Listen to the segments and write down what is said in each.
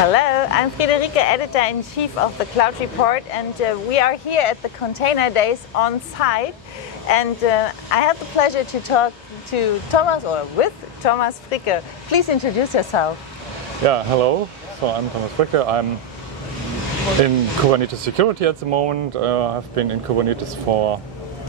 Hello, I'm Fricke, Editor-in-Chief of the Cloud Report, and we are here at the Container Days on site. And I have the pleasure to talk to Thomas, or with Thomas Fricke. Please introduce yourself. Yeah, hello. So I'm Thomas Fricke. I'm in Kubernetes security at the moment. I've been in Kubernetes for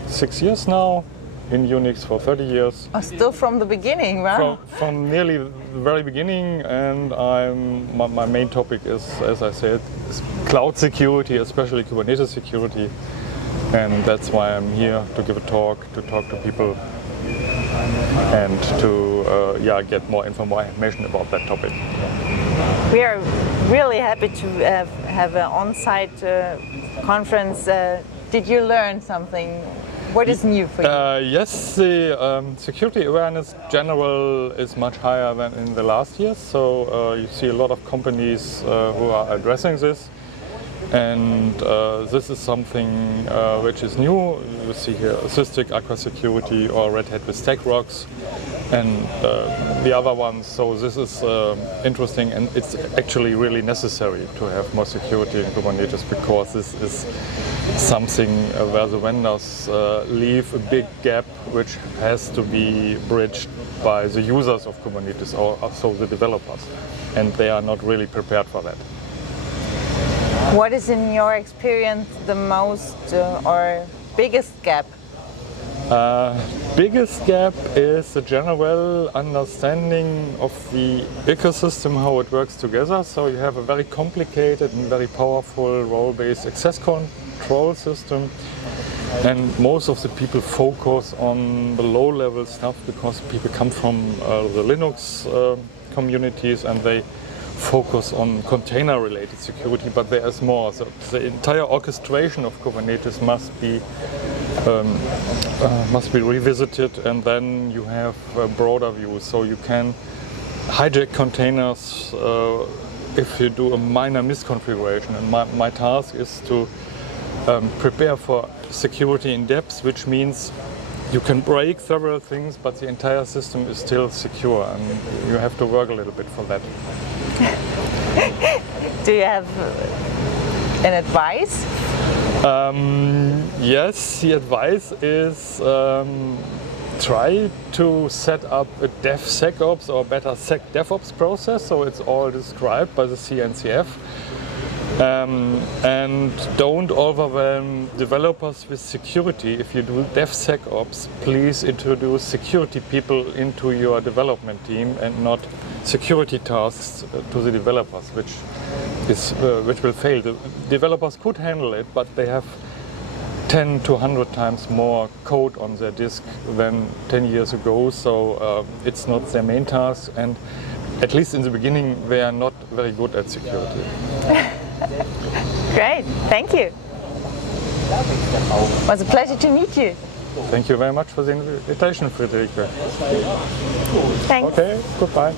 6 years now, in Unix for 30 years. Oh, still from the beginning, right? From nearly the very beginning, and my main topic is, as I said, is cloud security, especially Kubernetes security. And that's why I'm here to give a talk, to talk to people and to get more information about that topic. We are really happy to have an on-site conference. Did you learn something? What is new for you? Yes, the security awareness general is much higher than in the last years. So you see a lot of companies who are addressing this. And this is something which is new. You see here Assistic Aqua Security or Red Hat with StackRox and the other ones. So this is interesting, and it's actually really necessary to have more security in Kubernetes, because this is something where the vendors leave a big gap which has to be bridged by the users of Kubernetes, or so the developers, and they are not really prepared for that. What is, in your experience, the most or biggest gap? Biggest gap is the general understanding of the ecosystem, how it works together. So you have a very complicated and very powerful role-based access control system, and most of the people focus on the low-level stuff because people come from the Linux communities, and they focus on container-related security, but there is more. So the entire orchestration of Kubernetes must be revisited, and then you have a broader view. So you can hijack containers if you do a minor misconfiguration. And my task is to prepare for security in depth, which means you can break several things, but the entire system is still secure, and you have to work a little bit for that. Do you have an advice? Yes, the advice is try to set up a DevSecOps or better SecDevOps process, so it's all described by the CNCF. And don't overwhelm developers with security. If you do DevSecOps, please introduce security people into your development team and not security tasks to the developers, which will fail. The developers could handle it, but they have 10 to 100 times more code on their disk than 10 years ago, so it's not their main task, and at least in the beginning they are not very good at security. Great, thank you. It was a pleasure to meet you. Thank you very much for the invitation, Friederike. Thanks. Okay, goodbye.